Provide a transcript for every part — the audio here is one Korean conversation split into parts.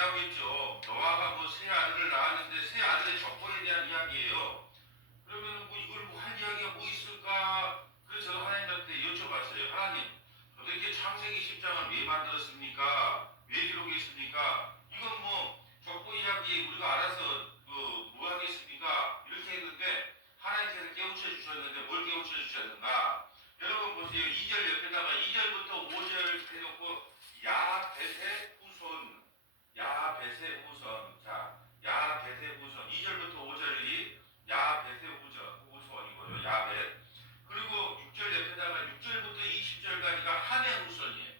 나오겠죠. 노아가 뭐 새 아들을 낳았는데 새 아들의 적본에 대한 이야기예요. 그러면 뭐 이걸 뭐 할 이야기가 뭐 있을까? 그래서 저도 하나님한테 여쭤봤어요. 하나님, 도대체 창세기 10장을 왜 만들었습니까? 왜 기록에 있습니까? 이건 뭐 적본 이야기 우리가 알아서 뭐 하겠습니까? 이렇게 했는데 하나님께서 깨우쳐 주셨는데 뭘 깨우쳐 주셨는가? 여러분 보세요. 2절 옆에다가 2절부터 5절 해놓고 야벳의 후손, 야벳의 후손. 자, 야벳의 후손. 2절부터 5절이 야벳의 후손이고요. 야벳. 그리고 6절 옆에다가 6절부터 20절까지가 함의 후손이에요.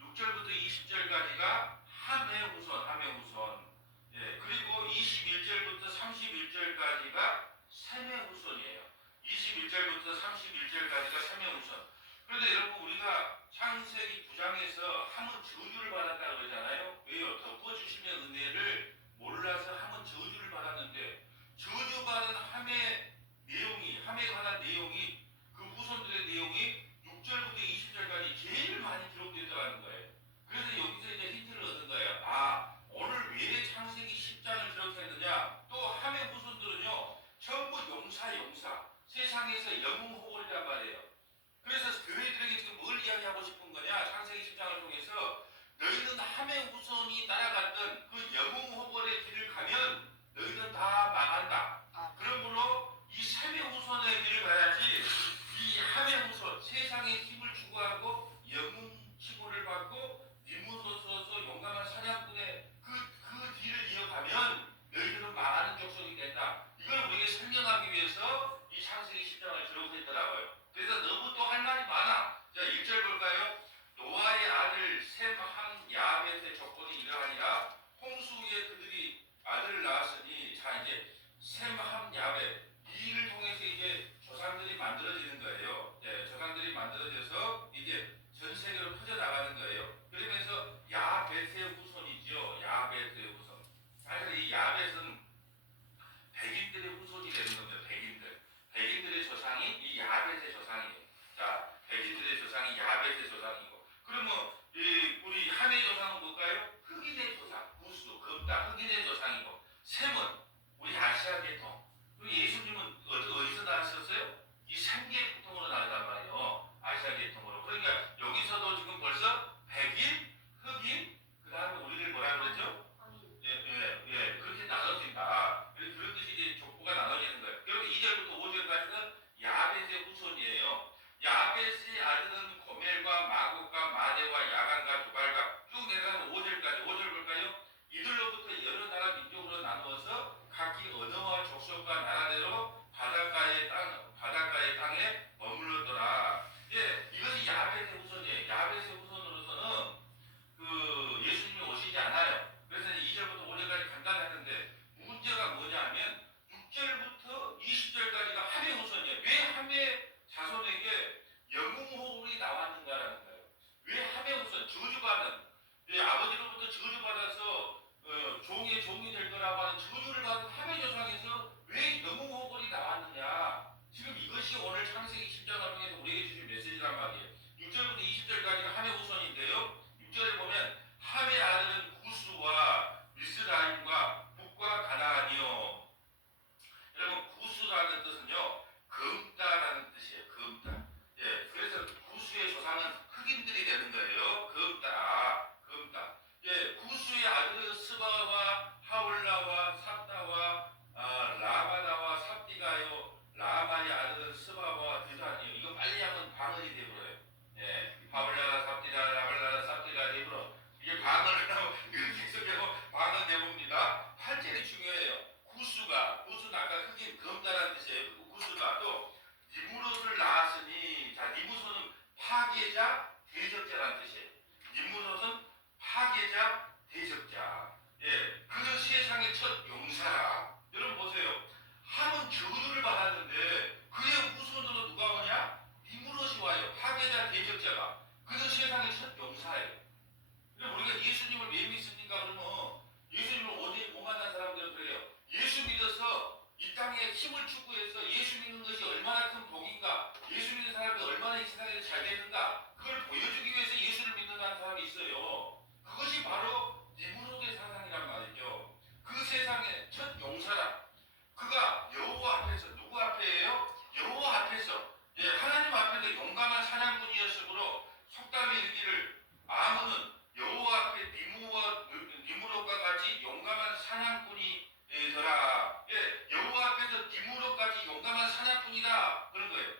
6절부터 20절까지가 함의 후손, 함의 후손. 예, 그리고 21절부터 31절까지가 셈의 후손이에요. 21절부터 31절까지가 셈의 후손. 그런데 여러분 우리가 창세기 9장에서 함은 저주를 받았다고 그러잖아요. 왜요? 덮어주시면 은혜를 몰라서 함은 저주를 받았는데 저주받은 함의 내용이, 함에 관한 내용이 그 후손들의 내용이 6절부터 20절까지 제일 많이 기록되더라는 거예요. 그래서 여기서 이제 힌트를 얻은 거예요. 아, 오늘 왜 창세기 10장을 기록했느냐? 또 함의 후손들은요, 전부 용사. 세상에서 영웅호걸이란 말이에요. 왔습니다. 그런 거예요.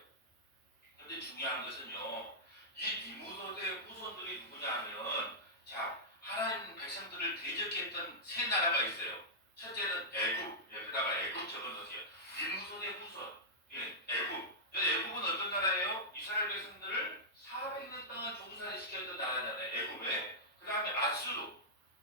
근데 중요한 것은요, 이 니무롯의 후손들이 누구냐 하면, 자, 하나님 백성들을 대적했던 세 나라가 있어요. 첫째는 애굽, 옆에다가 애굽 적어놓으세요. 니무롯의 후손, 예, 애굽. 애굽은 어떤 나라예요? 이스라엘 백성들을 400년 동안 종살이 시켰던 나라잖아요. 애굽에. 그 다음에 아수르.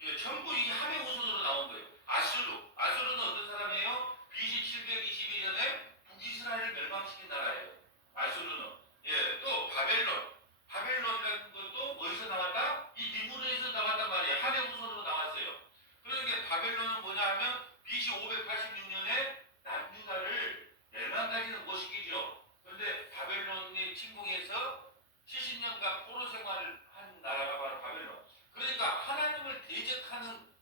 예, 전부 이 함의 후손으로 나온 거예요. 아수르. 아수르는 어떤 사람이에요? BC 722년에 북이스라엘을 멸망시킨 나라예요. 아수르는. 예, 또 바벨론. 바벨론이라는 것도 어디서 나왔다? 이 니무롯에서 나왔단 말이에요. 함의 후손으로 나왔어요. 그러니까 바벨론은 뭐냐 하면 BC 586년에 남유다를 멸망까지는 못 시키죠. 그런데 바벨론이 침공해서 70년간 포로 생활을 한 나라가 바로 바벨론. 그러니까 하나님을 대적하는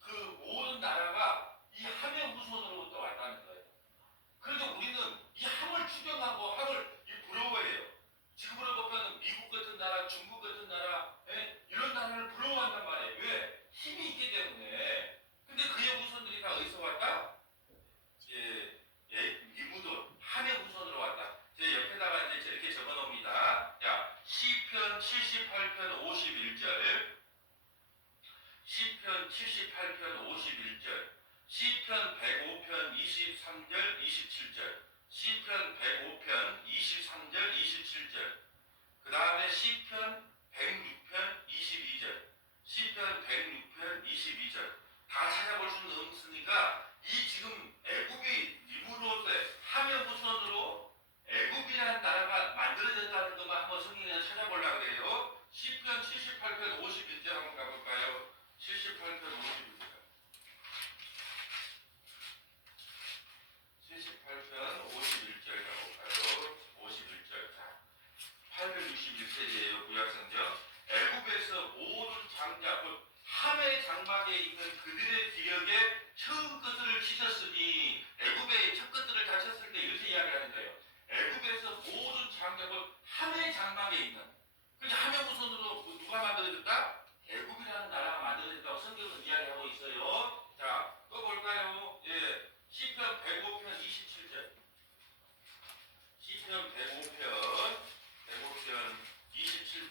그 모든 나라가 이 함의 후손으로부터 왔다는 거예요. 그런데 우리는 이 함을 추경하고 함을 부러워해요. 지금으로 보면 미국 같은 나라, 중국 같은 나라, 예? 이런 나라를 부러워한단 말이에요. 왜? 힘이 있기 때문에. 근데 그의 후손들이 다 어디서 왔다? 니무롯, 함의 후손으로 왔다. 제 옆에다가 이제 이렇게 적어 놓습니다. 자, 시편 78편 51절. 시편 78편 51절. 시편 105편 23절 27절. 시편 105편 23절 27절. 그 다음에 시편 106편 22절. 시편 106편 22절. 다 찾아볼 수는 없으니까 이 지금 애굽이 니무롯의 함의 후손으로 애굽이라는 나라가 만들어졌다는 것만 한번 성경에 찾아보려고 해요. 시편 78편 51절 한번 가볼까요? 78편 51절. 78편 51절 가볼까요? 51절. 자, 861페이지예요. 구약성경. 애굽에서 모든 장자, 곧 함의 장막에 있는 그들의 기력에 처음 것들을 치셨으니, 애굽의 첫 것들을 다 쳤을 때 이렇게 이야기하는 거예요. 애굽에서 모든 장자, 곧 함의 장막에 있는. 그게 함의 후손으로 누가 만들어졌다? 애굽이라는 나라가 만들어졌다고 성경은 이야기하고 있어요. 자, 또 볼까요? 예, 시편 105편 27절. 시편 105편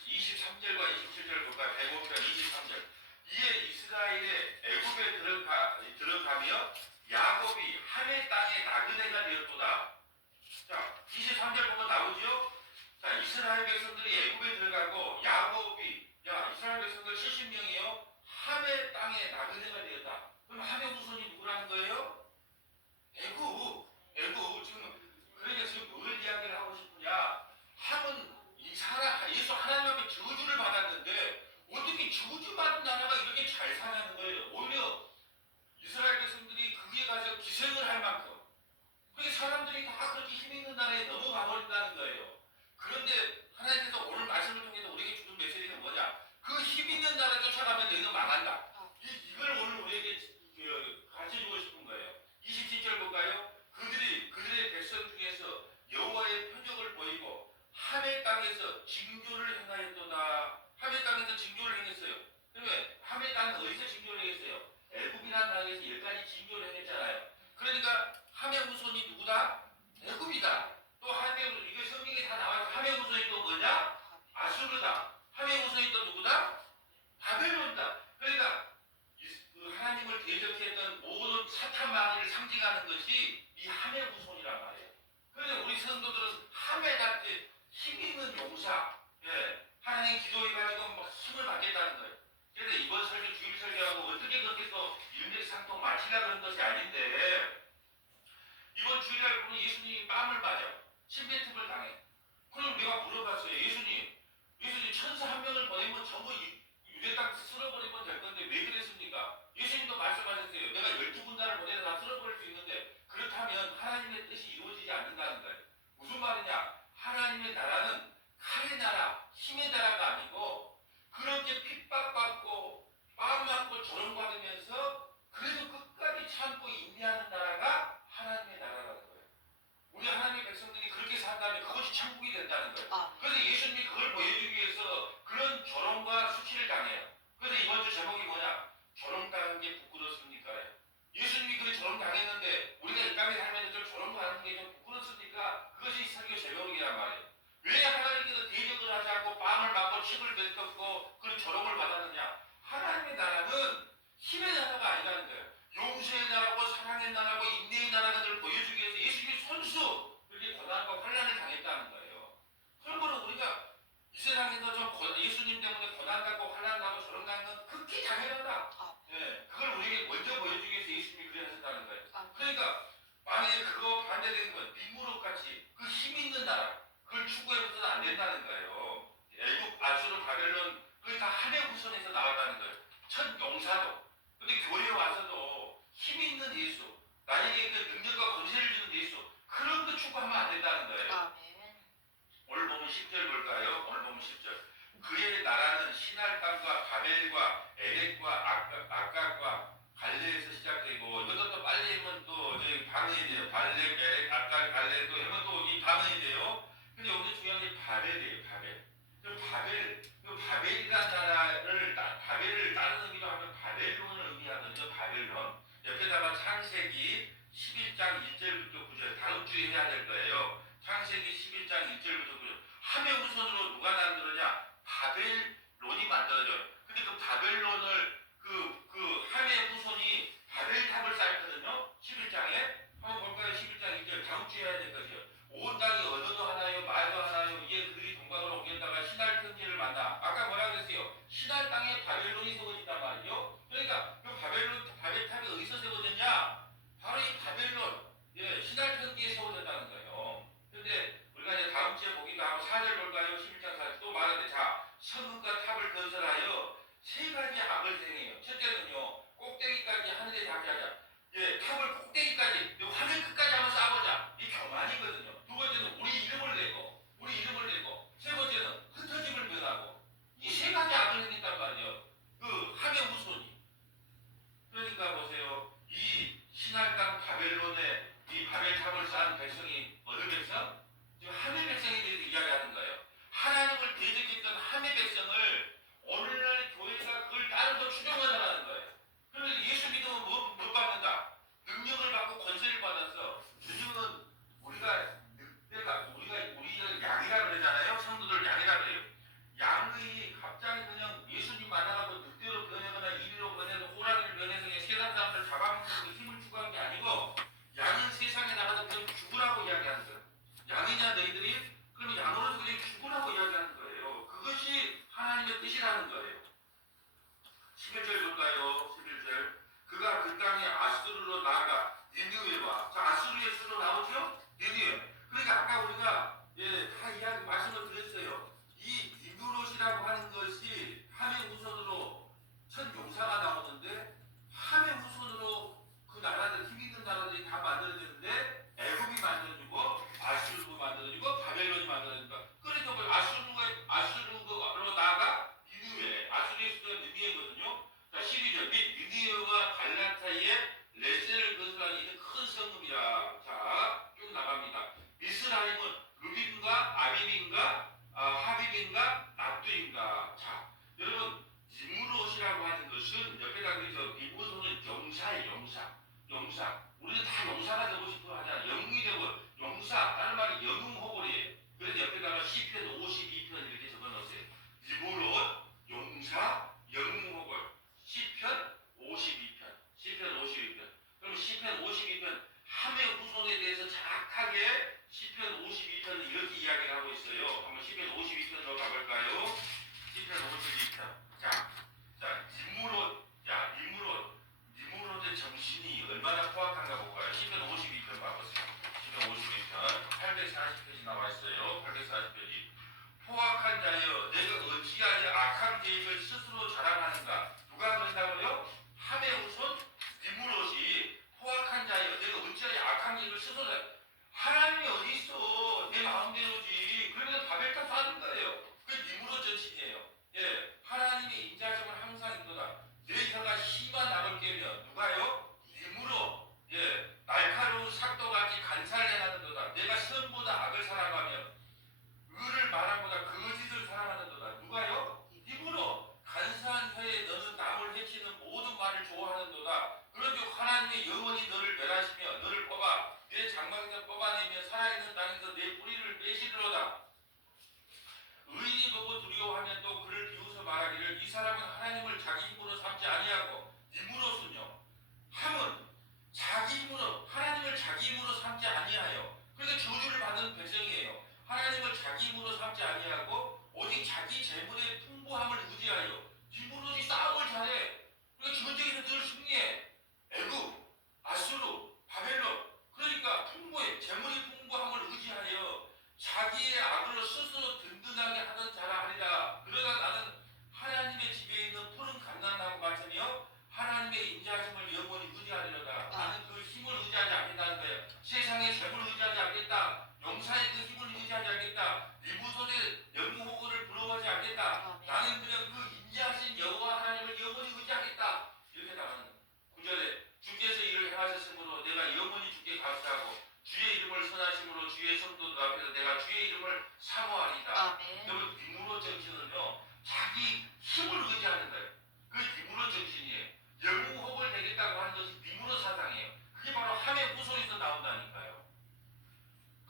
23절과 27절 볼까요? 105편 23절. 이에 이스라엘의 애굽에 들어가며 야곱이 함의 땅에 나그네가 되었도다. 자, 23절 보면 나오죠? 자, 이스라엘 백성들이 애굽에 들어가고 야곱이, 이스라엘 백성들 70명이요. 함의 땅에 나그네가 되었다. 그럼 함의 후손이 누구라는 거예요? 애굽. 지금, 그러니까 지금 뭘 이야기를 하고 싶으냐? 함은 예수 하나님 앞에 저주를 받았는데 어떻게 저주받은 나라가 이렇게 잘 사냐는 거예요. 오히려 이스라엘 백성들이 거기에 가서 기생을 할 만큼, 그게 사람들이 다 그렇게 힘 있는 나라에 넘어가 버린다는 거예요. 그런데 하나님께서 오늘 말씀을 통해서 우리에게 주는 메시지는 뭐냐? 그 힘 있는 나라 쫓아가면 너희는 망한다. 이걸 오늘 우리에게 가르쳐주고 싶은 거예요. 27절 볼까요? 그들의 백성 중에서 여호와의 표적을 보이고 함의 땅에서 징조를 행하였도다. 함의 땅에서 징조를 행했어요. 그러면 함의 땅은 어디서 징조를 행했어요? 애굽이라는 땅에서 10가지 징조를 행했잖아요. 그러니까 함의 후손이 누구다? 애굽이다. 또 함의 후손, 이게 성경에 다 나와서 함의 후손이 또 뭐냐? 아수르다. 함의 후손이 또 누구다? 바벨론이다. 그러니까 하나님을 대적했던 모든 사탄 마귀를 상징하는 것이 이 함의 후손이란 말이에요. 그런데 우리 성도들은 함에 닿지 힘 있는 용사, 하나님 기도해가지고 막 힘을 받겠다는 거예요. 그래서 이번 설교, 주일 설교하고 어떻게 그렇게 또 일맥상통 마치려고 하는 것이 아닌데, 이번 주일날 보면 예수님이 뺨을 맞아. 침뱉음을 당해. 그럼 내가 물어봤어요. 예수님 천사 한 명을 보내면 전부 유대 땅 쓸어버리면 될 건데 왜 그랬습니까? 예수님도 말씀하셨어요. 내가 12군단을 보내서 다 쓸어버릴 수 있는데, 그렇다면 하나님의 뜻이 이루어지지 않는다는 거예요. 무슨 말이냐? 하나님의 나라는 칼의 나라, 힘의 나라가 아니고, 그렇게 핍박받고 뺨 맞고 조롱받으면서 그래도 끝까지 참고 인내하는 나라가 하나님의 나라라는 거예요. 우리 하나님의 백성들이 그렇게 산다면 그것이 천국이 된다는 거예요. 그래서 예수님이 그걸 보여주기 위해서 그런 조롱과 수치를 당해요. 그래서 이번 주 제목이 뭐냐? 조롱당한 게 부끄럽습니까? 예수님이 그래 조롱당했는데 우리가 이 땅에 살면서 좀 조롱당하는 게 좀 부끄럽습니까? 나라. 그걸 추구해서는 안 된다는 거예요. 애국, 아수르, 바벨론 그게 다 한해 후손에서 나왔다는 거예요. 첫 용사도. 근데 교회에 와서도 힘이 있는 예수, 나에게 그 능력과 권세를 주는 예수, 그런 거 추구하면 안 된다는 거예요. 아멘. 오늘 보면 10절 볼까요? 오늘 보면 10절. 그의 나라는 시날 땅과 바벨과 에렉과 아각과 갈레에서 시작되고, 이것도 또 빨리 하면 또 저기 반응이 돼요. 발렉, 에렉, 아각, 갈레 또 하면 또 이 반응이 돼요. 근데 여기 중요한 게 바벨이에요. 바벨. 바벨이라는 나라를 바벨을 다른 의미로 하면 바벨론을 의미하거든요. 바벨론. 옆에다가 창세기 11장 1절부터 9절 다음 주에 해야 될 거예요. 창세기 11장 1절부터 9절. 함의 후손으로 누가 만들었냐? 바벨론이 만들어져요. 근데 그 바벨론을 그 함의 후손이 바벨탑을 쌓았거든요. 11장에. 한번 볼까요? 11장 1절. 다음 주에 해야 될 거죠. 온 땅이 언어도 하나요, 말도 하나요. 이에 그들이 동방으로 옮겼다가 신할 편지를 만나. 아까 뭐라 그랬어요? 신할 땅에 바벨론이 세워진단 말이죠. 그러니까 그 바벨탑이 어디서 세워졌냐? 바로 이 바벨론, 신할 편지에 세워졌다는 거예요. 그런데 우리가 이제 다음 주에 보기도 하고 4절 볼까요? 11장 4절 또 말하는데, 자, 성읍과 탑을 건설하여 세 가지 악을 행해요. 첫째는요, 꼭대기까지 하늘에 닿게 하자. 탑을 꼭대기까지, 하늘 끝까지 한번 쌓아보자. 이 교만이거든요. 두 번째는 우리 이름을 내고, 세 번째는 흩어짐을 면하고, 이 세 가지 악을 행했단 말이에요. 그 함의 후손이. 그러니까 보세요. 이 신할 땅 바벨론에 이 바벨탑을 쌓은 백성이 어느 백성? 지금 함의 백성에 대해서 이야기하는 거예요. 하나님을 대적했던 함의 백성을 오늘날 교회가 그걸 따르고 추종하자는 거예요. 그러면 예수 믿으면 뭐 받는다? 능력을 받고 권세를 받았어. 주님은 우리가 양이라 그러잖아요. 성도들 양이라 그래요. 양이 갑자기 그냥 예수님 만나고 늑대로 변하거나 이리로 변해서 호랑이를 변해서 그냥 세상 사람들 잡아먹는 그 힘을 추구한 게 아니고, 양은 세상에 나가서 그냥 죽으라고 이야기하는 거예요. 양이냐 너희들이? 그러면 양으로서 그냥 죽으라고 이야기하는 거예요. 그것이 하나님의 뜻이라는 거예요. 11절 볼까요? 11절. 그가 그 땅에 아수르로 나아가 니느웨와. 자, 아수르의 수로 나오죠? 니느웨. 그러니까 아까 우리가 다 이야기 말씀을 드렸어요. 이 니누롯이라고 하는 것이 함의 후손으로 첫 용사가 나오는데, 함의 후손으로 그 나라들, 힘 있는 나라들이 다 만들어지는데, 애굽이 만들어지고 아수르가 만들어지고 바벨론이 만들어진다. 그래서 그 아수르로 나아가 니느웨. 아수르의 수도 니느웨거든요. 자, 12절. 및 니느웨와 갈란 사이에 레센을 건설한 이는 큰 성읍이라. 자, 쭉 나갑니다. 이스라엘은 루빈과 아비민과 하비민과 납두인가. 자, 여러분, 니므롯이라고 하는 것은 옆에다 그래서 이 후손은 용사예요. 용사. 우리는 다 용사가 되고 싶어 하잖아. 영웅이 되고, 용사. 다른 말이 영웅호골이에요. 그래서 옆에다가 시편 52편 이렇게 적어놓으세요. 니므롯, 용사, 영웅호골. 시편 52편. 그럼 시편 52편 함의 후손에 대해서 정확하게 시편 52편은 이렇게 이야기를 하고 있어요. 한번 시편 52편으로 가볼까요? 시편 52편. 자, 니므롯의 정신이 얼마나 포악한가 볼까요? 시편 52편 봐보세요. 시편 52편 840페이지 나와 있어요. 840페이지. 포악한 자여, 내가 어찌하여 악한 계획을 스스로 자랑하는가? 누가 그런다고요? 함의 후손 니므롯이 포악한 자여, 내가 어찌하여 악한 계획을 스스로 하나님이 어디 있어? 내 마음대로지. 그러면 바벨탑 쌓는 거예요. 그 니므롯 전신이에요. 하나님의 인자심을 항상 있도다. 내 혀가 심한 낙을 깨며 누가요? 니므롯. 날카로운 삭도같이 간살해 하는도다. 내가 선보다 악을 사랑하며 의를 말함보다 거짓을 사랑하는도다. 누가요? 니므롯. 간사한 혀에 너는 남을 해치는 모든 말을 좋아하는도다. 그런즉 하나님의 영원히 너를 멸하시며 너를 뽑아 내 장막에서 뽑아내며 살아있는 땅에서 내 뿌리를 빼시리로다. 의인이 보고 두려워하면 또 그를 비웃어 말하기를 이 사람은 하나님을 자기 힘으로 삼지 아니하고, 니므롯은요, 함은 자기 힘으로, 하나님을 자기 힘으로 삼지 아니하여, 그러니까 저주를 받는 백성이에요. 용사의 그 힘을 의지하지 않겠다. 이부손의 영구호를 부러워하지 않겠다. 나는 그냥 그 인자하신 여호와 하나님을 영원히 의지하겠다. 이렇게 나가는 9절에 주께서 이를 행하셨으므로 내가 영원히 주께 감사하고 주의 이름을 선하심으로 주의 성도들 앞에서 내가 주의 이름을 사모하리다. 여러분 비무로 정신은요 자기 힘을 의지하는 거예요. 그 비무로 정신이에요. 영구호를 되겠다고 하는 것이 비무로 사상이에요. 그게 바로 함의 후손에서 나온다니까요.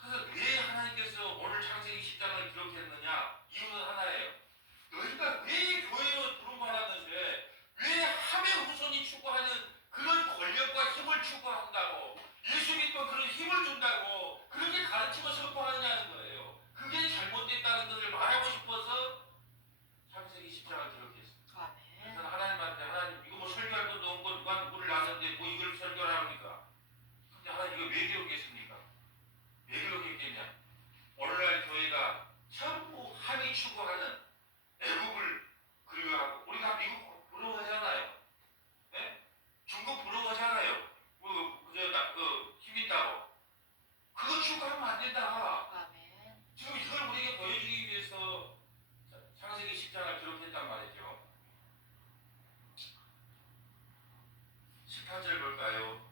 그래서 왜 하나님께서 오늘 창세기 10장을 기록했느냐? 이유는 하나예요. 너희가 왜 교회로 부름받았는데 왜 함의 후손이 추구하는 그런 권력과 힘을 추구한다고 예수 믿고 그런 힘을 준다고 그렇게 가르치고 선포하느냐는 거예요. 그게 잘못됐다는 것을 말하고 싶어서 창세기 10장을 기록했습니다. 그래서 하나님한테 하나님 이거 뭐 설교할 것도 없고 누가 누구를 낳았는데 뭐 이걸 설교를 합니까? 근데 하나님 이거 왜 기록했습니까? 왜 기록했겠냐? 오늘날 교회가 전부 함이 추구하는 애국을 그리워하고 우리가 미국 부러워하잖아요. 네? 중국 부러워하잖아요. 힘 있다고. 그거 추구하면 안 된다. 지금 이걸 우리에게 보여주기 위해서 창세기 10장을 기록했단 말이죠. 18절 볼까요?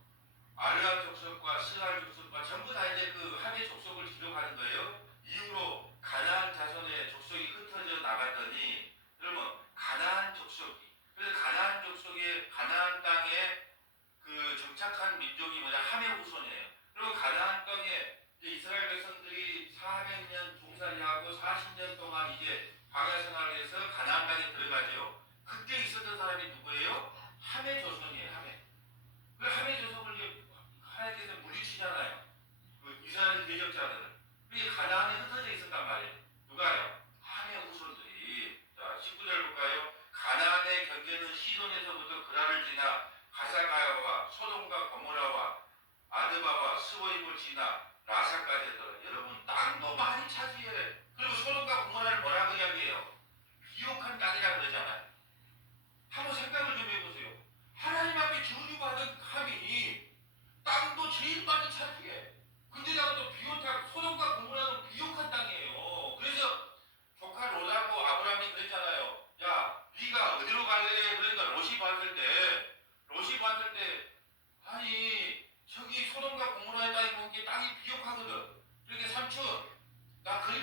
아르한 족속과 스알 족속과 전부 다 이제 그 함의 족속을 기록하는 거예요. 이후로 가나안 자손의 족속이 흩어져 나갔더니 여러분 가나안 족속이 그래서 가나안 족속의 가나안 땅에 그 정착한 민족이 뭐냐 함의 후손이에요. 그리고 가나안 땅에 이스라엘 백성들이 400년 종살이하고 40년 동안 이제 광야 생활을 해서 가나안 땅에 들어가죠. 그때 있었던 사람이 누구예요? 함의 조선이에요. 함의. 그 함의 조선을 하나님께서 물리치잖아요. 그 이스라엘 대적자들을. 그게 가나안에 흩어져 있었단 말이에요. 누가요? 함의 후손들이. 자, 19절 볼까요? 가나안의 경계는 시돈에서부터 그라를 지나 가사가야와 소돔과 고모라와 아드바와 스보임을 지나 라사까지 했더라. 여러분 땅도 많이 차지해. 그리고 소돔과 고모라를 뭐라고 이야기해요? 비옥한 땅이라고 그러잖아요. 한번 생각을 좀 해보세요. 하나님 앞에 저주받은 함이 땅도 제일 많이 차지해. 근데다가 또 비옥한 소돔과 고모라는 비옥한 땅이에요. 그래서 조카 롯하고 아브라함이 그랬잖아요. 야, 네가 어디로 갈래? 그러니까 롯이 봤을 때 아니 저기 소돔과 고모라의 땅이 보기에 땅이 비옥하거든. 그러니까 삼촌 나 그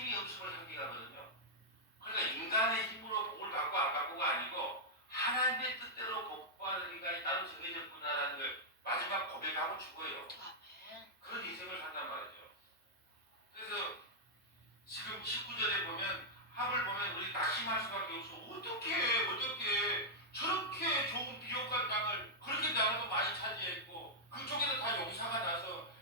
힘이 없음을 상징하거든요. 그러니까 인간의 힘으로 복을 받고 안 받고가 아니고 하나님의 뜻대로 복받을 인간이 따로 정해졌구나라는 걸 마지막 고백하고 죽어요. 그런 인생을 산단 말이죠. 그래서 지금 19절에 보면 합을 보면 우리 낙심할 수밖에 없어. 어떻게 저렇게 좋은 비옥한 땅을 그렇게 나라도 많이 차지했고 그쪽에서 다 용사가 나서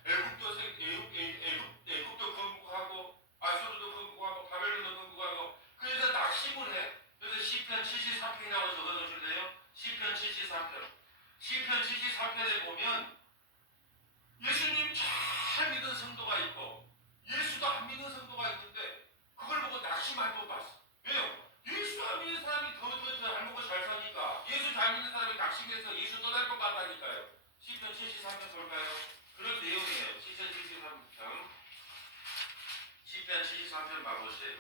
애굽도 건국하고 아수르도 건국하고 바벨론도 건국하고 그래서 낙심을 해. 그래서 시편 73편이라고 적어놓으실래요? 시편 73편. 시편 73편에 보면 예수님 잘 믿은 성도가 있고 예수도 안 믿는 성도가 있는데 그걸 보고 낙심할 것 봤어. 왜요? 예수 안 믿는 사람이 더 잘 먹고 잘 사니까 예수 잘 믿는 사람이 낙심해서 예수 떠날 것 같다니까요. 시편 73편 볼까요? 그런 내용이에요. 시편 73편. 시편 73편 봐보세요.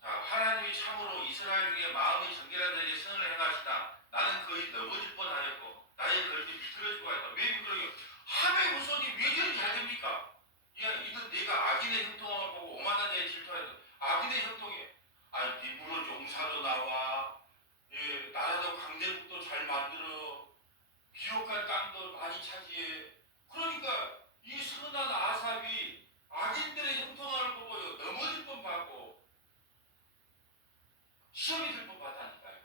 자, 하나님이 참으로 이스라엘 중에 마음이 정결한 자에게 선을 행하시나 나는 거의 넘어질 뻔하였고 나의 걸음이 미끄러지고 하였다. 왜 미끄러져? 함의 후손이 왜 저리 잘 됩니까? 이는 내가 악인의 형통함을 보고 오만한 자의 질투하였다. 악인의 형통이 니부러 용사도 나와 나라도 강대국도 잘 만들어 비옥한 땅도 많이 차지해. 그러니까 이 선한 아삽이 악인들의 형통함을 보고 넘어질 뻔받고 시험이 될 뻔받다니까요.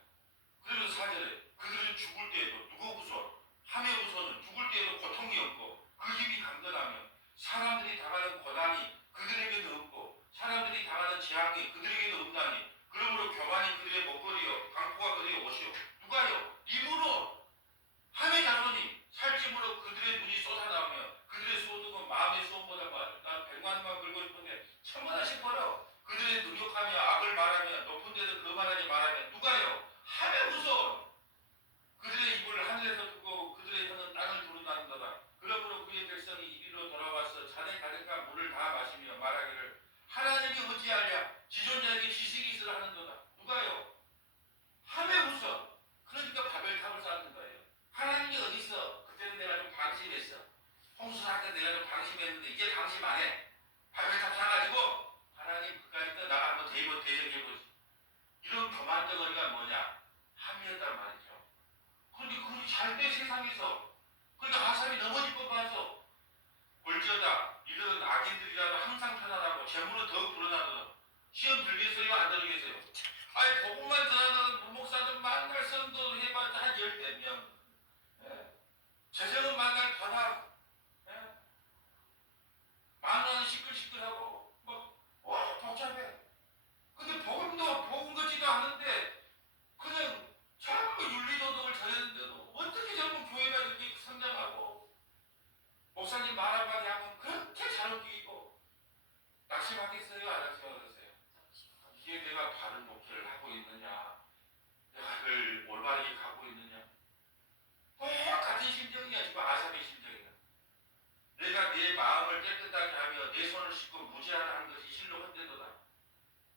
그래서 4절에 그들은 죽을 때에도 누구 후손? 함의 후손은 죽을 때에도 고통이 없고 그 힘이 강건하며 사람들이 당하는 고난이 그들에게도 없고 사람들이 당하는 재앙이 그들에게도 없나니 그러므로 교만이 그들의 목걸이요 강포가 그들의 옷이요. 누가요? 입으로 함의 자손이 살찜으로 그들의 눈이 쏟아나오며 그들의 소득은 마음의 소원보다 난 100만만 벌고 싶은데 1000만원씩 벌어. 그들의 능욕하며 악을 말하며 높은 데서 거만하게 말하며 누가요? 함의 후손. 그들의 입을 하늘에서 두고 그들의 혀는 땅을 두루다는도다. 그러므로 그의 백성이 이리로 돌아와서 잔에 가득한 물을 다 마시며 말하기를 하나님이 어찌하랴 지존자에게 지식이 있으라 하는도다. 누가요? 함의 후손. 그러니까 바벨탑을 쌓는 거예요. 하나님이 어디 있어? 그때는 내가 좀 방심했어. 홍수할 때 내가 좀 방심했는데 이제 방심 안 해. 바벨탑 사가지고 하나님 그까짓 나 한번 대적해보지. 이런 교만덩어리가 뭐냐? 함이었단 말이죠. 그러니까 그렇게 잘돼 세상에서. 그러니까 하삽이 넘어질 법해서 볼지어다 이런 악인들이라도 항상 편안하고 재물은 더욱 불어나도록. 시험 들겠어요? 안 들겠어요? 복음만 전하는 부목사들 만날 성도 해봤자 한 10명. 재정은 만날 바다. 만나는 시끌시끌하고 복잡해. 근데 복음 같지도 않은데 그냥 전부 윤리도덕을 전했는데도 어떻게 젊은 교회가 이렇게 성장하고 목사님 말 한마디 하면 그렇게 잘 움직이고 낙심하겠어요? 안 낙심하겠어요? 이게 내가 바른 목회를 하고 있느냐, 내가 그걸 올바르게 가고 있느냐, 똑같은 심정이야. 지금 아삽의 심정이야. 내가 내 마음을 깨끗하게 하며 내 손을 씻고 무죄하는 것이 실로 헛되도다.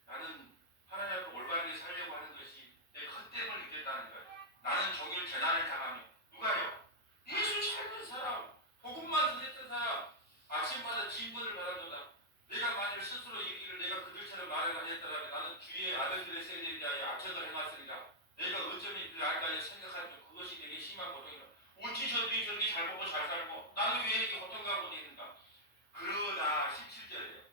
나는 하나님 앞에 올바르게 살려고 하는 것이 내 헛됨을 느꼈다는 거야. 나는 종일 재난을 당하며 누가요? 예수 찾는 사람, 복음만 전했던 사람, 아침마다 징벌을 받아도다. 내가 만일 스스로 얘기를 내가 그들처럼 말을 하였더라면 나는 주의 아들들의 세대에 대하여 악책을 행하으리라. 내가 어쩌면 그 알까지 생각하며 그것이 되게 심한 고통이다. 어찌 저들이 잘 먹고 잘 살고 나는 왜 이렇게 고통가고 있는가? 그러나 17절이에요.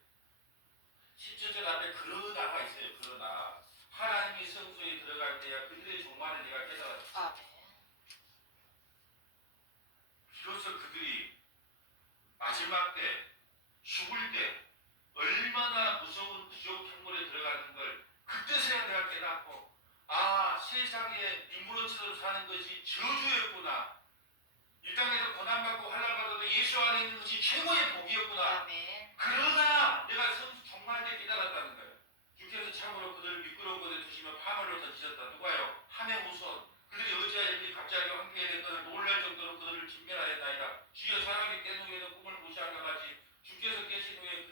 17절 앞에 그러다가 있어요. 그러나 하나님이 성소에 들어갈 때야 그들의 종말을 내가 깨달았다. 비로소 그들이 마지막 때 죽을 때 얼마나 무서운 지옥 형벌에 들어가는 걸 그때서야 내가 깨닫고 세상에 인물처럼 사는 것이 저주였구나. 이 땅에서 고난받고 환난받아도 예수 안에 있는 것이 최고의 복이었구나. 아멘. 그러나 내가 정말 깨달았다는 거예요. 주께서 참으로 그들을 미끄러운 곳에 두시며 파멸로 던지셨다. 누가요? 함의 후손. 그들이 어찌하여 이렇게 갑자기 황폐해 됐거늘 놀랄 정도로 그들을 진멸하였나이다. 주여 사람이 깬 후에는 꿈을 무시한가 같이 주께서 계신 후에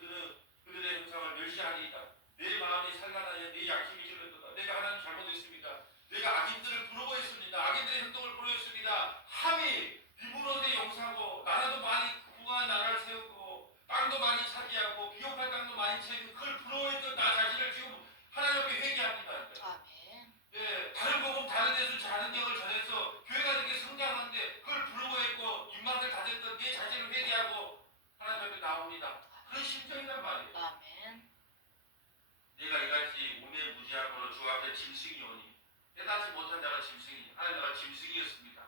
그들의 형상을 멸시하리이다. 내 마음이 산란하여 내 양심이 질렀도다. 내가 하나님 잘못했습니다. 내가 악인들을 부러워했습니다. 악인들의 행동을 부러워했습니다. 함이 니브롯의 용사고 나라도 많이 구강한 나라를 세웠고 땅도 많이 차지하고 비옥한 땅도 많이 채우고 그걸 부러워했습니다. 짐승이 오니 깨닫지 못한 자가 짐승이 하나님 나라가 짐승이었습니다.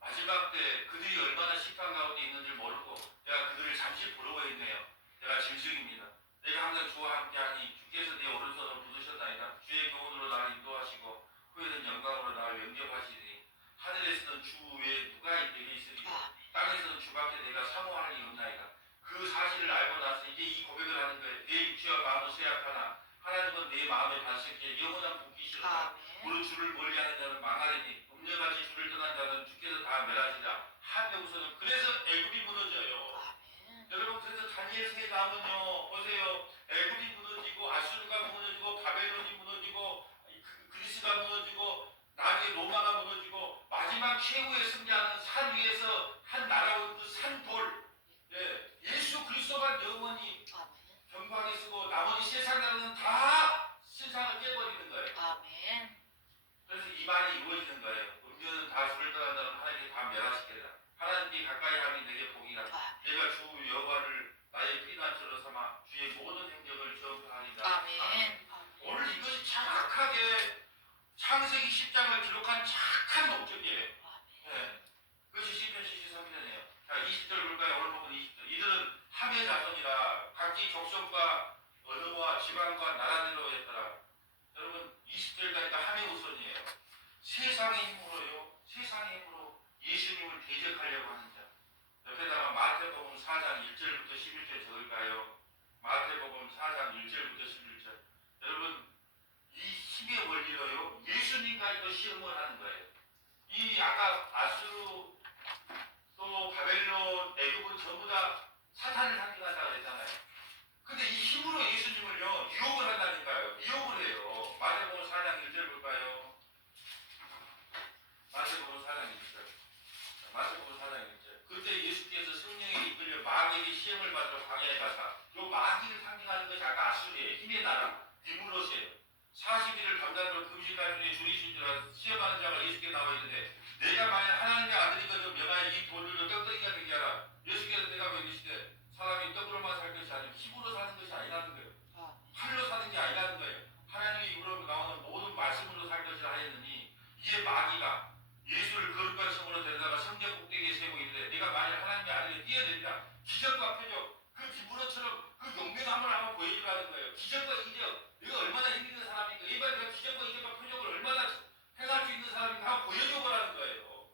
마지막 때 그들이 얼마나 심판 가운데 있는지 모르고 내가 그들을 잠시 보려고 했네요. 내가 짐승입니다. 내가 항상 주와 함께하니 주께서 내 오른손으로 부르셨나이다. 주의 교훈으로 나를 인도하시고 후에는 영광으로 나를 영접하시니 하늘에서는 주 외에 누가 내게 있으리요 땅에서는 주밖에 내가 사모할 리 없나이다. 그 사실을 알고 나서 이제 이 고백을 하는 거예요. 내 육체와 마음은 쇠약하나 하나님은 내 마음에 반석해 영원한 복이시로다. 무릇 주를 멀리하는 자는 망하리니 음녀같이 주를 떠난 자는 주께서 다 멸하시라. 하면서는 그래서 애굽이 무너져요. 여러분 그래서 다니엘서에 나오면요 보세요. 애굽이 무너지고 아수르가 무너지고 바벨론이 무너지고 그리스가 무너지고 나중에 로마가 무너지고 마지막 최후의 승리하는 산 위에서 한 나라의 그 산돌 예수 그리스도만 영원히 경광에 쓰고 나머지 세상 나라는 다 세상을 깨버리는 거예요. 아멘. 그래서 이 말이 이루어지는 거예요. 음녀는 다 주를 떠난다는 하나님께 다 멸하시리라. 하나님께 가까이 하면 내게 복이라. 내가 주 여호와를 나의 피난처로 삼아 주의 모든 행적을 전파하리라. 아멘. 오늘 이것이 정확하게 창세기 10장을 기록한 착한 목적이에요. 네. 그것이 시편 73편이에요. 자, 20절 볼까요? 오늘 보면 20절. 이들은 함의 자손이라 각기 족속과 언어와 지방과 나라대로 했더라. 여러분 20절 가니까 함의 우선이에요. 세상의 힘으로요. 세상의 힘으로 예수님을 대적하려고 하는 자. 옆에다가 마태복음 4장 1절부터 11절 적을까요? 마태복음 4장 1절부터 11절. 여러분 이 힘의 원리로요. 예수님까지도 시험을 하는 거예요. 이 아까 아수르 또 바벨론, 애굽은 전부 다 사탄을 상징한다고 했잖아요. 근데 이 힘으로 예수님을요 유혹을 한다니까요. 유혹을 해요. 마태복음 4장 1절 볼까요? 마태복음 4장 1절. 마태복음 4장 1절. 그때 예수께서 성령에 이끌려 마귀에게 시험을 받으러 광야에 가사 요 마귀를 상징하는 것이 아까 아수르의 힘의 나라 디물로스예요. 40일을 감당으로 금식할 중에 줄이신 줄 알아 시험하는 자가 예수께 나와 있는데 내가 만약 하나님의 아들이거든 명하여 이 돌들로 떡덩이가 되게 하라. 예수께서 내가 보이시되 사람이 떡으로만 살 것이 아니고 힘으로 사는 것이 아니라는 거예요. 팔로 사는 게 아니라는 거예요. 하나님의 입으로 나오는 모든 말씀으로 살 것이라 하였느니 이에 마귀가 예수를 거룩한 성으로 데려다가 성전 꼭대기에 세우고 있는데 내가 만약 하나님의 아들이 뛰어내리라 기적과 표적 그 디브로처럼 그 용맹함을 한번 보여주라는 거예요. 기적과 이적 내가 얼마나 힘 있는 사람인가 이번 내가 기적과 이적과 표적을 얼마나 행할 수 있는 사람인가 한번 보여줘보라는 거예요.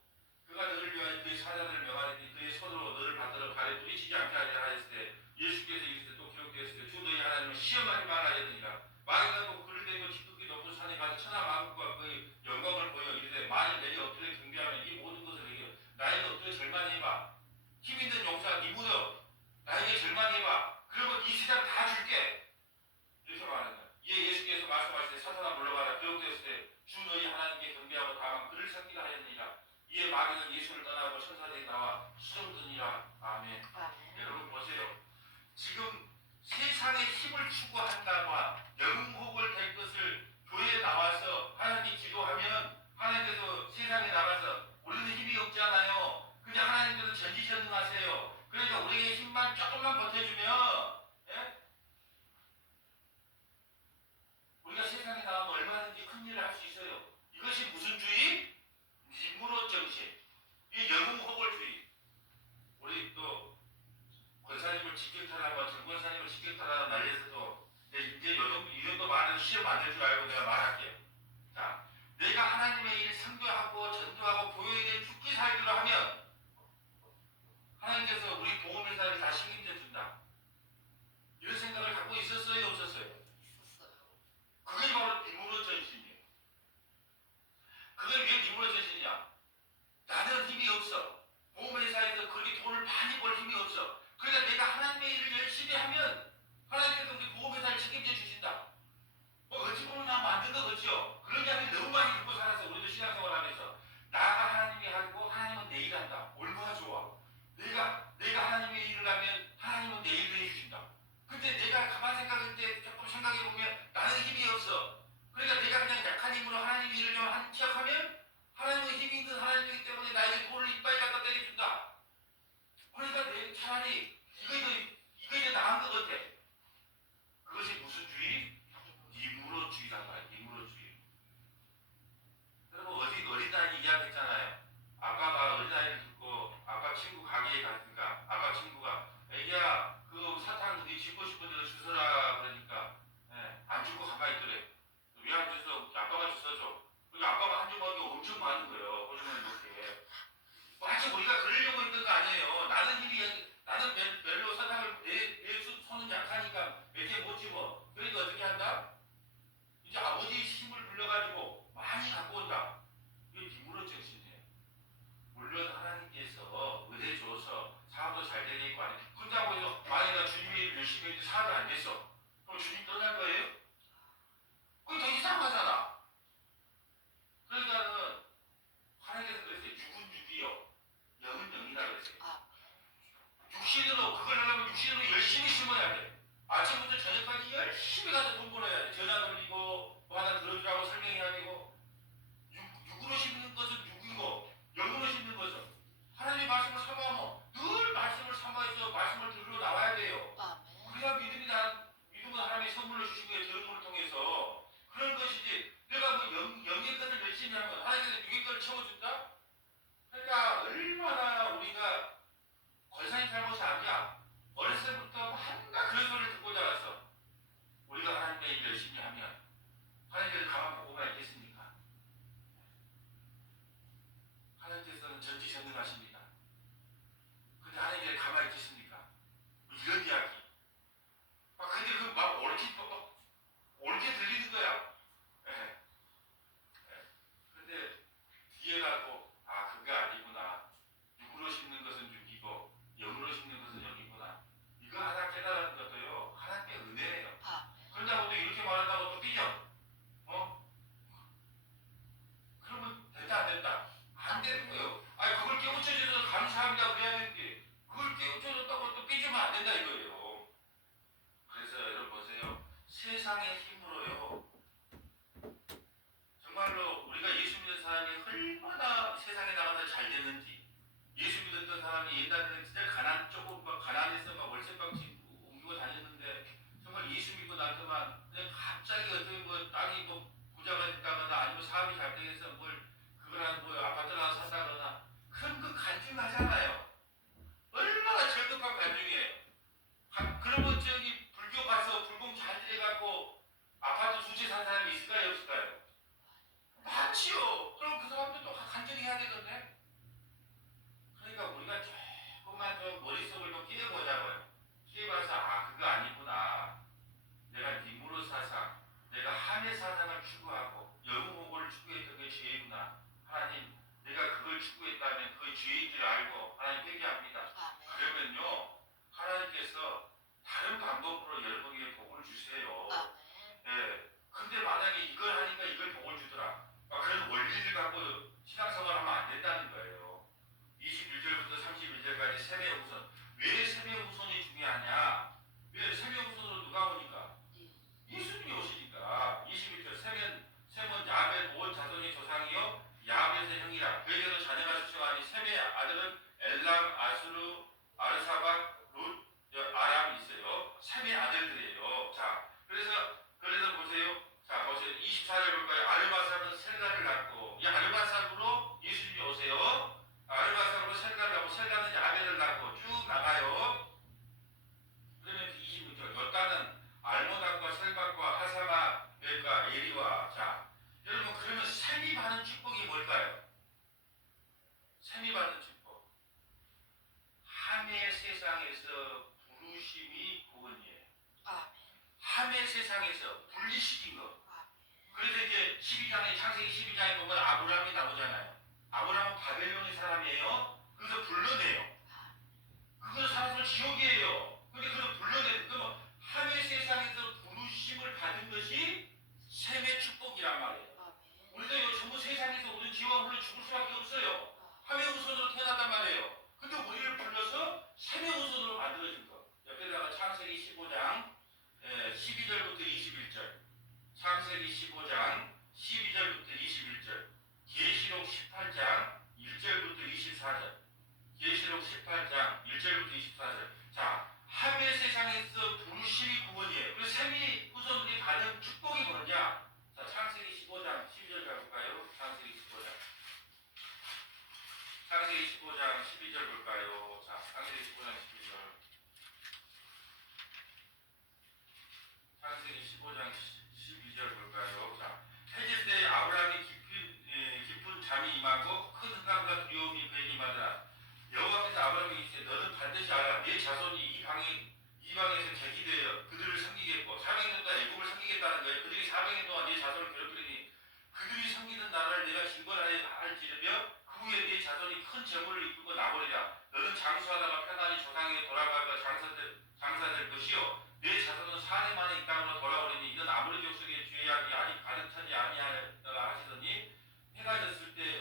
그가 너를 위하여 그의 사자들을 명하니 그의 손으로 너를 받들어 발에 부딪히지 않게 하리라 하였을 때 예수께서 이르시되 또 기록되었을 때 주 너희 하나님을 시험하지 말라 하였느니라. 마귀가 또 그를 대고 지극히 높은 산에 가서 천하 만국과 그의 영광을 보여 이르되 만일 내게 엎드려 경배하면 이 모든 것을 내게 나에게 엎드려 절망해봐. 힘 있는 용사 네 무덤 나에게 절망해봐. 그러면 이 세상 다 줄게. 이렇게 말하는 거야. 이에 예수께서 말씀하시되 사탄아 물러가라. 기록되었을 때 주 너희 하나님께 경배하고 다만 그를 섬기라 하였느니라. 이에 마귀는 예수를 떠나고 천사들이 나와 수종드니라. 아멘. 여러분 보세요. 지금 세상의 힘을 추구한다거나 영웅혹을 될 것을 교회에 나와서 하나님께 기도하면 하나님께서 세상에 나가서 우리는 힘이 없잖아요. 그냥 하나님께서 전지전능하세요. 그러니까 우리에게 힘만 조금만 버텨주면 우리가 세상에 나가면 얼마든지 큰 일을 할 수 있어요. 이것이 무슨 주의? 니무롯 정신. 이 영웅호걸주의. 우리 또 권사님을 직격탄하고 정 권사님을 직격탄하는 날에서도 이제 이 정도 말해도 시험 안 될 줄 알고 내가 말할게요. 자, 내가 하나님의 일 선교하고 전도하고 교회에 대해 죽기 살기로 하면 하나님께서 우리 보험회사를 다 책임져 준다. 이런 생각을 갖고 있었어요, 없었어요? 그게 바로 니무롯 전신이에요. 그게 왜 니무롯 전신이냐? 나는 힘이 없어. 보험회사에서 그렇게 돈을 많이 벌 힘이 없어. 그러니까 내가 하나님의 일을 열심히 하면 하나님께서 우리 보험회사를 책임져 주신다. 뭐 어찌 보면 나 만든 거 그렇죠? 그런 이야기 너무 많이 듣고 살았어. 우리도 신앙생활 하면서. 나가 하나님이 하고 하나님은 내 일한다. 얼마나 좋아. 내가 하나님의 일을 하면 하나님은 내 일을 해주신다. 근데 내가 가만 생각할 때 조금 생각해보면 나는 힘이 없어. 그러니까 내가 그냥 약한 힘으로 하나님 일을 좀 한 척하면 하나님은 힘이 있는 하나님이기 때문에 나에게 돌을 이빨 갖다 때려준다. 그러니까 내 차라리 이거 이제 나은 것 같아. 그것이 무슨 주의? 니무롯주의란 말이야. 니무롯주의. 열심히 가서 돈 벌어야 돼. 전화 돌리고 뭐 하나 들어주라고 설명해야 되고 육으로 심는 것은 육이고 영으로 심는 것은 하나님의 말씀을 사모하면 늘 말씀을 사모해서 말씀을 들으러 나와야 돼요. 그래야 믿음은 하나님의 선물로 주시고 들음을 통해서 그런 것이지. 내가 뭐 영의 것을 열심히 하면 하나님께서 육의 것을 채워준다? 그러니까 얼마나 우리가 권사님 잘못이 아니야. 어렸을 때부터 한가 그런 소리를 듣고 자라서 우리가 하나님의 일 열심히 하면 하나님께서 가만 보고만 있겠습니까? 하나님께서는 전지전능하십니다. 근데 하나님께서 가만히 있겠습니까? 이런 이야기. 근데 그 막 옳게 들리는 거야. 예. 예. 근데 뒤에라도 그게 아니구나. 육으로 심는 것은 육이고 영으로 심는 것은 영이구나. 이거 하나 깨달은 것도요. 하나님의 은혜예요. 그런다고 또 이렇게 말한다고 또 삐져. 그러면 됐다 안 됐다. 안 되는 거예요. 그걸 깨우쳐줘서 감사합니다 그래야 되는데 그걸 깨우쳐줬다고 또 삐지면 안 된다 이거예요. 그래서 여러분 보세요. 세상의 힘으로요. 정말로 우리가 예수 믿는 사람이 얼마나 세상에 나가서 잘 됐는지. 예수 믿었던 사람이 옛날에는 진짜 가난해서 막 월세방집 옮기고 다녔는데 정말 예수 믿고 나서만 그냥 갑자기 어떻게 뭐 땅이 뭐 부자가 됐다거나 아니면 사업이 잘 되겠어 그거랑 뭐 아파트를 하나 산다거나 그런 거 간증하잖아요. 얼마나 절급한 간증이에요. 그러면 저기 불교 가서 불공 잘 지내갖고 아파트 2채 산 사람이 있을까요 없을까요? 많지요. 그럼 그 사람도 또 간증해야 되던데. 그러니까 우리가 조금만 좀 머릿속을 좀 끼워보자고요. 끼워봐서 그거 아니구나. 내가 니무로 사상, 내가 함의 사상을 추구하고 영웅호를 추구했던 게 죄구나. 하나님, 내가 그걸 추구했다면 그의 죄인 줄 알고 하나님 회개합니다. 그러면요, 하나님께서 다른 방법으로 여러분에게 복을 주세요. 예. 근데 만약에 이걸 하니까 이걸 복을 주더라. 그런 원리를 갖고 신앙생활을 하면 안 된다는 거예요. 21절부터 31절까지 세배 우선. 왜 세배 우선이 중요하냐? 왜 세배 우선으로 누가 오니까? 예수님이 오시니까. 21절 세면 야벳 온 자손이 조상이요 야벳의 형이라. 그에게도 자녀가 수청하니 셈의 아들은 엘람, 아수르, 아르사박, 룻, 아람이 있어요. 셈의 아들들이에요. 자, 그래서 보세요. 자, 보세요. 24절 볼까요? 아르바삭은 셀가를 낳고, 이 아르바삭으로 예수님이 오세요. 아르바삭으로 셀가를 낳고, 셀가는 야벳을 낳고 쭉 나가요. 그러면 26절. 요따는 알모닥과 셀박과 하사마, 벨과 예리와. 자, 여러분 그러면 셈이 받는 축복이 뭘까요? 셈이 받는 축복. 함의 세상에서 부르심이 구원이에요. 함의 세상에서 분리시킨 것. 그래서 이제 12장에 창세기 12장에 보면 아브라함이 나오잖아요. 아브라함은 바벨론의 사람이에요. 그래서 불러내요. 그건 사실 지옥이에요. 근데 그걸 불러내는 그러면 함의 세상에서 부르심을 받은 것이 셈의 축복이란 말이에요. 우리도 전부 세상에서 우리 지옥과 물론 죽을 수밖에 없어요. 함의 후손으로 태어났단 말이에요. 근데 우리를 불러서 셈의 후손으로 만들어진 것. 옆에다가 창세기 15장 12절부터 21절, 창세기 15장 12절부터 21절, 계시록 18장 1절부터 24절, 계시록 18장 1절부터 24절. 자, 함의 세상에서 부르심이 구원이에요. 그래서 셈이 후손들이 받은 축복이 뭐냐? 자, 창세기 15장 12절 가볼까요? 창세기 15장. 창세기 15장 12절 볼까요? 자, 창세기 15장 12절. 창세기 15장 12절 볼까요? 자, 해질 때 아브라함이 깊은 잠이 임하고 큰 흥감과 두려움이 그에게 임하더라. 여호와께서 아브라함에게 이르시되 너는 반드시 알아. 네 자손이 이방에서 객이 되어 그들을 섬기겠고 400년 동안 애굽을 섬기겠다는 거예요. 그들이 400년 동안 네 자손을 괴롭히니 그들이 섬기는 나라를 내가 징벌할지라며 그 후에 네 자손이 큰 재물을 이끌고 나버리라. 너는 장수하다가 편안히 조상에게 돌아가가 장사될 것이요 내 자손은 4년 만에 이 땅으로 돌아오리니 이는 아무리 족속의 죄악이 아직 가득 차지 아니하였다 하시더니 해가 졌을 때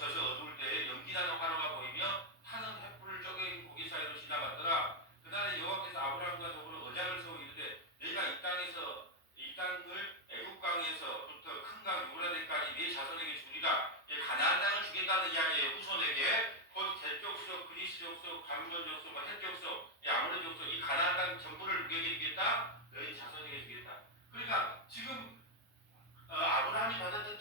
져서 어두울 때에 연기나는 화로가 보이며 타는 횃불을 쪼개인 고기 사이로 지나갔더라. 그날에 여호와께서 아브라함과 더불어 언약을 세워 이르되 내가 이 땅에서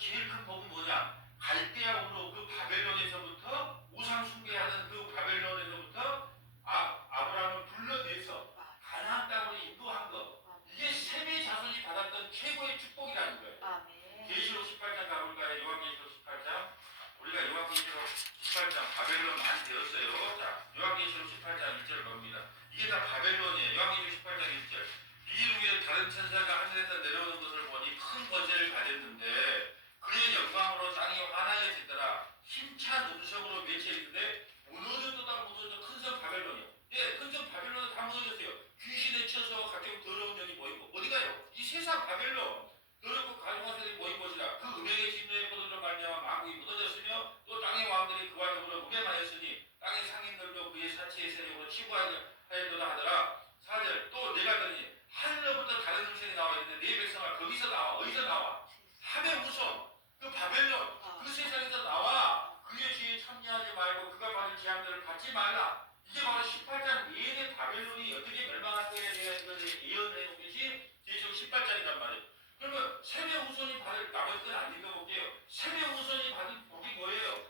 제일 큰 복은 뭐냐? 갈대아우로 그 바벨론에서부터 우상 숭배하는 그 바벨론에서부터 아브라함을 불러내서 가나안 땅으로 인도한 거. 이게 셈의 자손이 받았던 최고의 축복이라는 거예요. 아멘. 계시록 18장 가볼까요? 요한계시록 18장. 우리가 요한계시록 18장 바벨론 많이 되었어요. 자, 요한계시록 18장 1절 봅니다. 이게 다 바벨론이에요. 요한계시록 18장 1절. 비디루기에 다른 천사가 하늘에서 내려오는 것을 보니 큰 권세를 가졌는데 그의 영광으로 땅이 환하여지더라. 힘찬 음성으로 외치는데 무너졌다 무너져 큰 성 바벨론이요. 예, 큰 성 바벨론은 다 무너졌어요. 귀신에 쳐서 각종 더러운 영이 모이고 어디 가요? 이 세상 바벨론 더럽고 가증한 세력이 모인 곳이라. 그 음행의 진노의 포도로 말미암아 만국이 무너졌으며 또 땅의 왕들이 그와 더불어 음행하였으니 땅의 상인들도 그의 사치의 세력으로 치부하였도다 하더라. 4절 또 내가 들으니 하늘로부터 다른 음성이 나와 있는데 네 백성아 거기서 나와. 어디서 나와? 함의 우성 그 바벨론 그 세상에서 나와. 그의 죄에 참여하지 말고 그가 받은 재앙들을 받지 말라. 이게 바로 18장 내내 바벨론이 어떻게 멸망할 거에 대한 것을 예언해 놓은 것이 계시록 18장이란 말이에요. 그러면 셈의 후손이 받을 나머지 건 안 읽어볼게요. 셈의 후손이 받은 복이 뭐예요?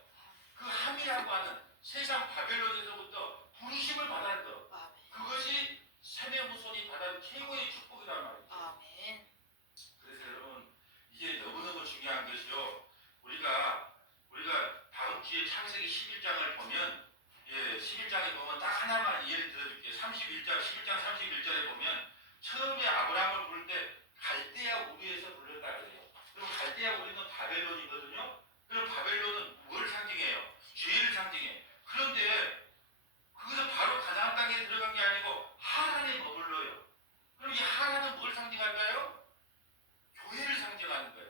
그 함이라고 하는 세상 바벨론에서부터 부르심을 받은 것. 그것이 셈의 후손이 받은 최고의 축복이란 말이죠. 아멘. 그래서 여러분 이게 너무너무 중요한 것이요. 우리가 다음 주에 창세기 11장을 보면 11장에 보면 딱 하나만 예를 들어줄게요. 11장 31절에 보면 처음에 아브라함을 부를 때 갈대아 우리에서 불렀다 그래요. 그럼 갈대아 우리는 바벨론이거든요. 그럼 바벨론은 뭘 상징해요? 죄를 상징해. 그런데 그것은 바로 가나안 땅에 들어간 게 아니고 하란에 머물러요. 그럼 이 하란은 뭘 상징할까요? 교회를 상징하는 거예요.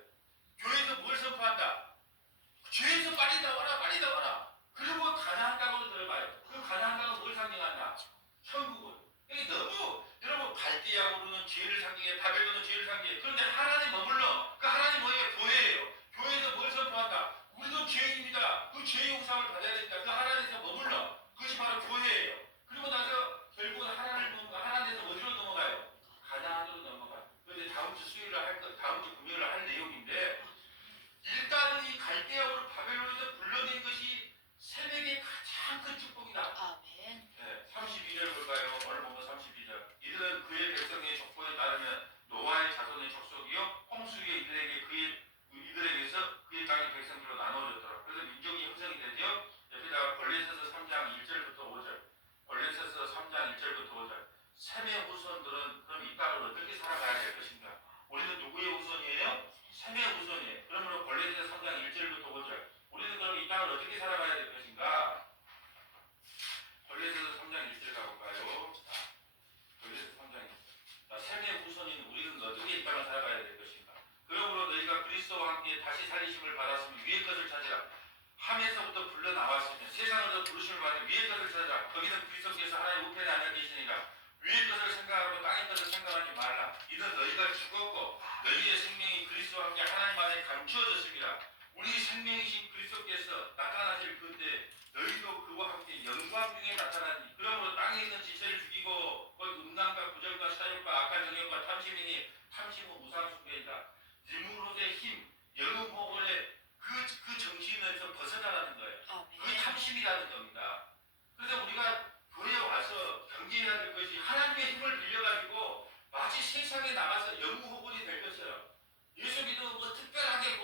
교회에서 뭘 선포한다? 죄에서 빨리 나와라, 빨리 나와라. 그리고 가나안 땅으로 들어가요. 그 가나안 땅은 뭘 상징한다? 천국을. 이게 너무 여러분 갈대아우로는 죄를 상징해, 바벨론은 죄를 상징해. 그런데 하나님 머물러. 그 하나님 뭐예요? 교회예요. 교회에서 뭘 선포한다? 우리도 죄인입니다. 그 죄의 용서를 받아야 된다. 그 하나님에서 머물러. 그것이 바로 교회예요. 그리고 나서 결국은 하나님에서 어디로 넘어가요? 가나안으로 넘어가요. 그런데 다음 주 금요일에 할 내용인데 일단은 이 갈대아우를 바벨론에서 불러낸 것이 새벽의 가장 큰 축복이다. 아멘. 32절 볼까요? 오늘 보면 32절. 이들은 그의 백성의 족보에 따르면 노아의 자손의 족속이요 홍수의 이들에게서 그의 땅의 백성들로 나눠졌더라. 그래서 민족이 형성이 되죠. 여기다가 골로새서 3장 1절부터 5절. 골로새서 3장 1절부터 5절. 셈의 후손들은 그럼 이 땅을 어떻게 살아가야 될 것인가? 우리는 누구의 후손이에요? 셈의 후손이에요. 그러므로 골로새서 3장 1절부터 5절. 우리는 그럼 이 땅을 어떻게 살아가야 될 것인가? 골로새서 3장 1절 가볼까요? 골로새서 3장 1절. 셈의 후손인 우리는 어떻게 이 땅을 살아가야 될 것인가? 그러므로 너희가 그리스도와 함께 다시 살리심을 받았으면 위의 것을 찾으라. 함에서부터 불러 나왔으면 세상으로 부르심을 받은 위의 것을 찾으라. 거기는 그리스도께서 하나님 우편에 앉아 계시니라. 위의 것을 생각하고 땅의 것을 생각하지 말라. 이는 너희가 죽었고 너희의 생명이 그리스도와 함께 하나님 안에 감추어졌습니다. 우리 생명이신 그리스도께서 나타나실 그때 너희도 그와 함께 영광 중에 나타나니. 그러므로 땅에 있는 지체를 죽이고 음란과 부정과 사욕과 악한 정욕과 탐심이니 탐심은 우상 숭배이다. 지물로의 힘, 영웅호흡의 그 정신에서 벗어나라는 거예요. 그게 탐심이라는 겁니다. 그래서 우리가 교회에 와서 경계해야 될 것이 하나님의 힘을 빌려가지고 마치 세상에 나가서 영웅호흡이 될 것처럼 예수 믿으면 특별하게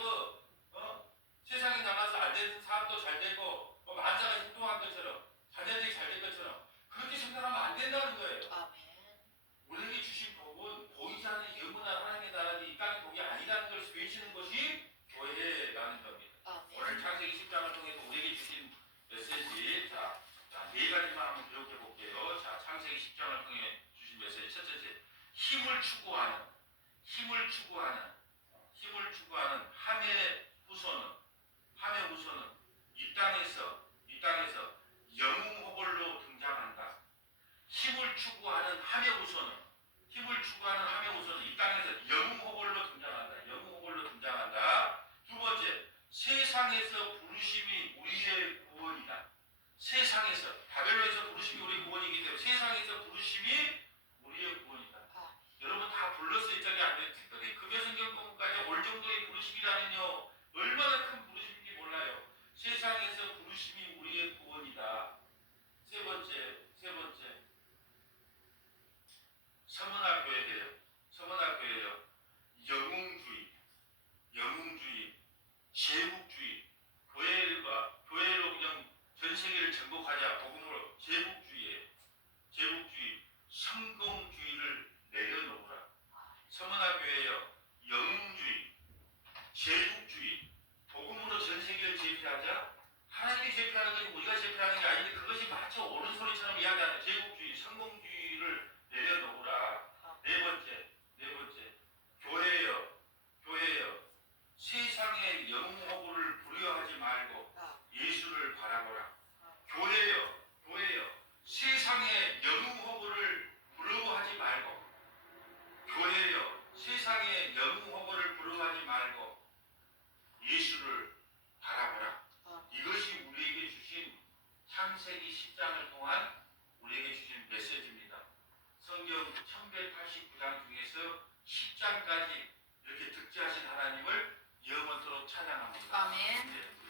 세상에 나가서 안 되는 사람도 잘 되고 만사가 행동한 것처럼 자녀들이 잘 된 것처럼 그렇게 생각하면 안 된다는 거예요. 아멘. 우리에게 주신 복은 보이지 않는 영원한 하나님의 나라니 이 땅의 복이 아니라는 것을 외치는 것이 교회라는 겁니다. 아멘. 오늘 창세기 10장을 통해서 우리에게 주신 메시지 네 가지만 한번 기록해 볼게요. 창세기 10장을 통해 주신 메시지 첫째, 힘을 추구하는 함의 후손은 이 땅에서 영웅호벌로 등장한다. 힘을 추구하는 함의 후손은 이 땅에서 영웅호벌로 등장한다. 두 번째, 세상에서 부르심이 우리의 구원이다. 바벨론에서 부르심이 우리의 구원이기 때문에 세상에서 부르심이 우리의 구원이다. 여러분 다 불렀어요. 저기 안 돼. 특별히 급여성경 부분까지 올 정도의 부르심이라면요 얼마나 큰 부르심인지 몰라요. 세상에서 부르심이 우리의 구원이다. 세 번째, 서문화 교회예요. 서문화 교회요. 영웅주의, 제국주의, 교회로 그냥 전 세계를 정복하자 복음으로 제국주의, 성공주의를 내려놓으라. 서문화 교회요. 영웅주의, 제국주의, 복음으로 전 세계를 제패하자. 하나님이 제패하는 것이 우리가 제패하는 게 아닌데 그것이 마치 옳은 소리처럼 이야기하는 제국주의, 성공주의를 내려놓으라. 네 번째, 교회요. 세상의 영웅호구를 부려하지 말고 예수를 바라보라. 교회요. 세상의 영웅호구를 부러워하지 말고 세상의 영웅호구를 부러워하지 말고 예수를 바라보라. 이것이 우리에게 주신 창세기 10장을 통한 우리에게 주신 메시지입니다. 성경 1189장 중에서 10장까지 이렇게 득지하신 하나님을 영원토록 찬양합니다. 아멘. 네.